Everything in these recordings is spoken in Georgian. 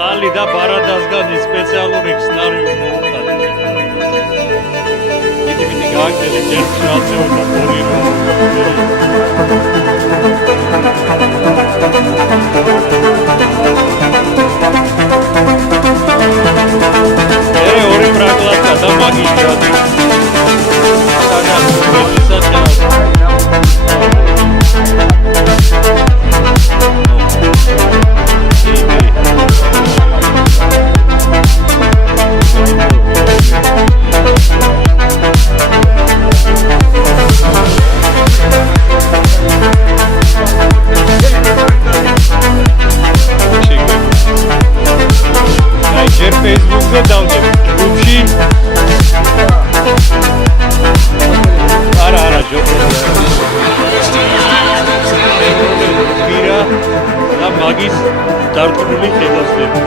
Ali da baradasgan specijaluri scenariju montati. Vidi kako je šalce ono polirao. Ori praklatka da magička. Sada sad Facebook-ზე დავდებ ჯგუფში. არა, Nubira და მაგის დარწმუნებული ხელოსნები.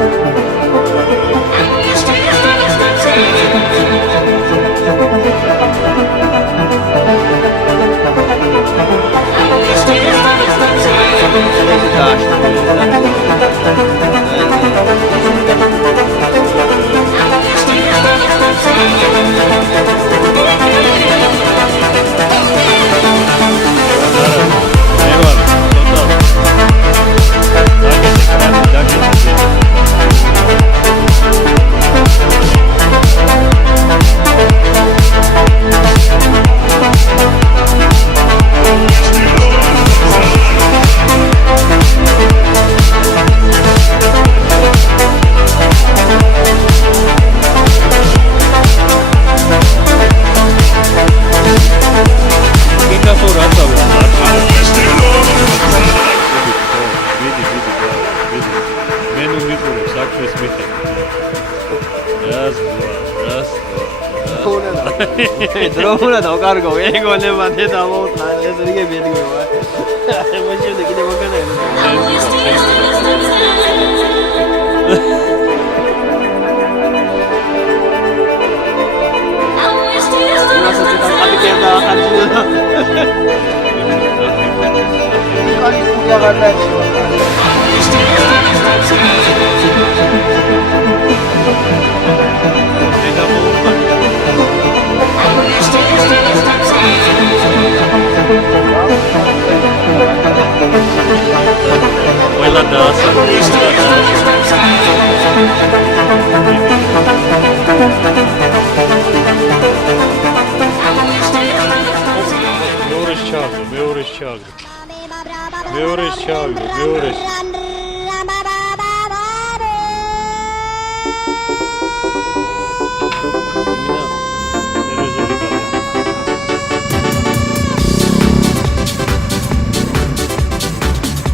Drone da cargo, ego ne mate da volta, le righe vedi come va. Immagino che devo canare. Una società che da Argentina. Ой, ладно,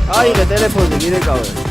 Ai, le telefoni, chi le cavolo?